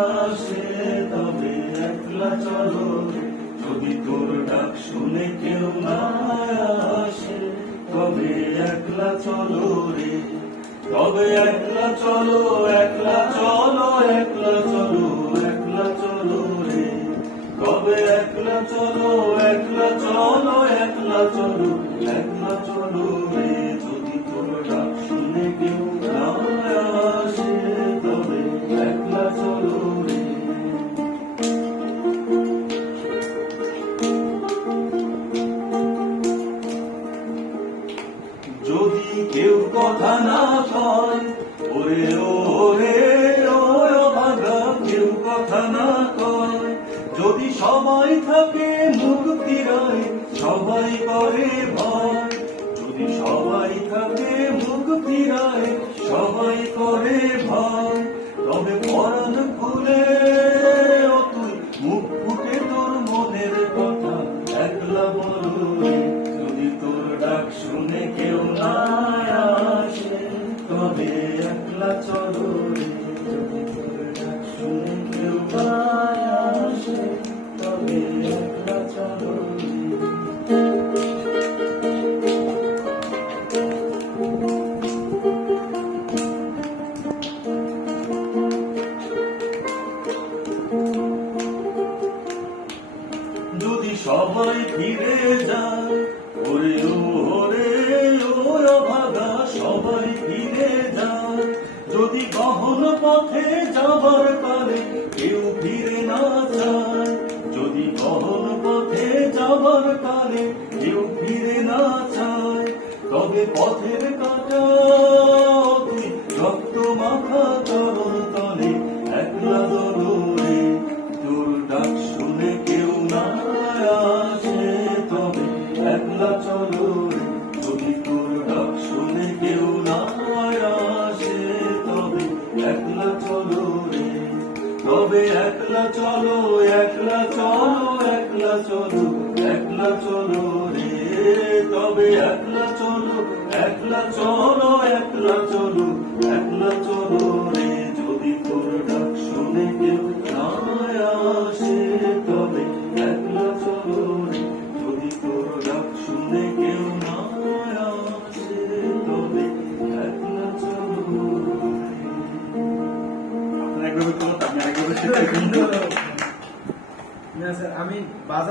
আসে তবে একলা চলো রে, যদি তোর ডাক শুনে কেউ না আসে তবে একলা চলো রে, তবে একলা চলো, একলা চলো, একলা চলো, একলা চলো রে, তবে একলা চলো, একলা চলো, একলা চলো, একলা চলো রে, যদি তোর ডাক শুনে কেউ না আসে তবে একলা চলো রে। যদি কেউ কথা না কয়, ওরে ওরে ও ভাগা, কেউ কথা না কয়, যদি সবাই থাকে মুখ ফিরায়, সবাই করে ভয়, যদি সবাই থাকে মুখ ফিরায়, সবাই করে ভয়, তবে পরাণ খুলে ও তুই মুখ ফুটে তোর মনের কথা একলা বলো রে, যদি তোর ডাক শুনে কেউ না আসে তবে একলা চলো রে, যদি তোর ডাক শুনে কেউ না আসে তবে একলা চলো রে। যদি সবাই ফিরে যায়, ওরে ওরে ও ভাগা, সবাই ফিরে যায়, যদি গহন পথে যাবার কালে কেউ ফিরে না যায়, যদি গহন পথে যাবার কালে কেউ ফিরে না যায়, তবে পথের কাটা তুই রক্ত মাখা চরণ তলে একলা দৌড়ে, তোর ডাক শুনে কেউ না আসে তবে একলা চলো রে, যদি তোর ডাক শুনে কেউ না আসে তবে একলা চলো রে, তবে একলা চলো, একলা চলো, একলা চলো, একলা চলো রে, তবে একলা চলো, একলা চলো, একলা চলো, একলা চলো রে, যদি তোর ডাক শুনে কেউ না আসে তবে একলা চলো রে, যদি তোর ডাক শুনে কেউ না আসে তবে একলা চলো রে। আপনার একভাবে করতাম, একভাবে সেটাই কিন্তু না স্যার, আমি বাজার